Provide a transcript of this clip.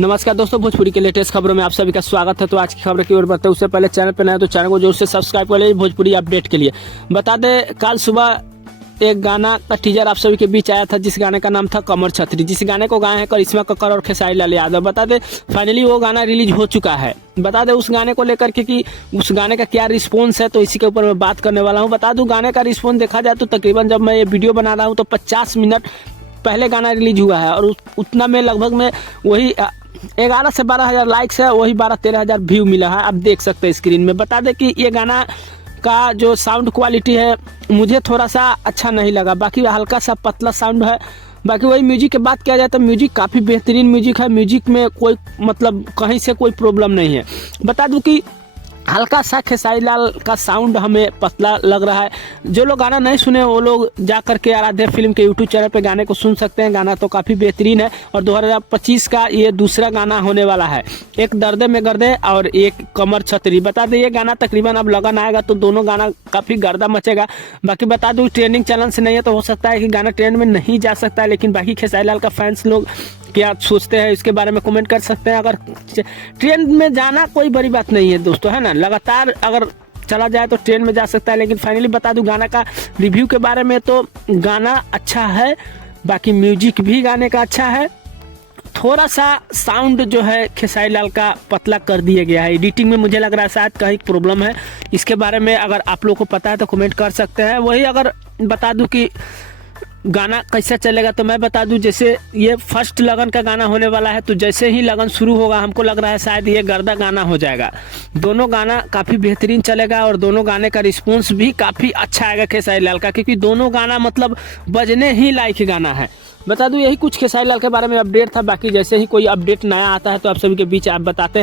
नमस्कार दोस्तों, भोजपुरी के लेटेस्ट खबरों में आप सभी का स्वागत है। तो आज की खबर की ओर बढ़ते हैं उससे पहले चैनल पर नए तो चैनल को जोर से सब्सक्राइब कर लीजिए भोजपुरी अपडेट के लिए। बता दें, कल सुबह एक गाना का टीजर आप सभी के बीच आया था, जिस गाने का नाम था कमर छतरी, जिस गाने को गाए हैं करिश्मा कक्कर और खेसारी लाल यादव। बता दें फाइनली वो गाना रिलीज हो चुका है। बता दें उस गाने को लेकर के कि उस गाने का क्या रिस्पॉन्स है, तो इसी के ऊपर मैं बात करने वाला हूँ। बता दूं गाने का रिस्पॉन्स देखा जाए तो तकरीबन जब मैं ये वीडियो बना रहा हूँ तो 50 मिनट पहले गाना रिलीज हुआ है और उतना में लगभग में वही 11 से 12 हज़ार लाइक्स है, वही 12-13 हज़ार व्यू मिला है। आप देख सकते हैं स्क्रीन में। बता दें कि ये गाना का जो साउंड क्वालिटी है मुझे थोड़ा सा अच्छा नहीं लगा, बाकी हल्का सा पतला साउंड है। बाकी वही म्यूजिक की बात किया जाए तो म्यूजिक काफ़ी बेहतरीन म्यूजिक है, म्यूजिक में कोई मतलब कहीं से कोई प्रॉब्लम नहीं है। बता दूं कि हल्का सा खेसारी लाल का साउंड हमें पतला लग रहा है। जो लोग गाना नहीं सुने वो लोग जा करके आराध्य फिल्म के यूट्यूब चैनल पे गाने को सुन सकते हैं। गाना तो काफ़ी बेहतरीन है और 2025 का ये दूसरा गाना होने वाला है। एक दर्दे में गर्दे और एक कमर छतरी। बता दें ये गाना तकरीबन अब लगन आएगा तो दोनों गाना काफ़ी गर्दा मचेगा। बाकी बता दूँ ट्रेंडिंग चैनल से नहीं है तो हो सकता है कि गाना ट्रेंड में नहीं जा सकता है, लेकिन बाकी खेसारी लाल का फैंस लोग क्या सोचते हैं इसके बारे में कमेंट कर सकते हैं। अगर ट्रेंड में जाना कोई बड़ी बात नहीं है दोस्तों, है ना। लगातार अगर चला जाए तो ट्रेंड में जा सकता है, लेकिन फाइनली बता दूं गाना का रिव्यू के बारे में तो गाना अच्छा है, बाकी म्यूजिक भी गाने का अच्छा है। थोड़ा सा साउंड जो है खेसारी लाल का पतला कर दिया गया है। एडिटिंग में मुझे लग रहा है शायद कहीं प्रॉब्लम है। इसके बारे में अगर आप लोग को पता है तो कमेंट कर सकते हैं। वही अगर बता दूं कि गाना कैसा चलेगा तो मैं बता दूं, जैसे ये फर्स्ट लगन का गाना होने वाला है तो जैसे ही लगन शुरू होगा हमको लग रहा है शायद ये गर्दा गाना हो जाएगा। दोनों गाना काफ़ी बेहतरीन चलेगा और दोनों गाने का रिस्पॉन्स भी काफ़ी अच्छा आएगा खेसारी लाल का, क्योंकि दोनों गाना मतलब बजने ही लायक गाना है। बता दूं यही कुछ खेसारी लाल के बारे में अपडेट था। बाकी जैसे ही कोई अपडेट नया आता है तो आप सभी के बीच आप बताते हैं।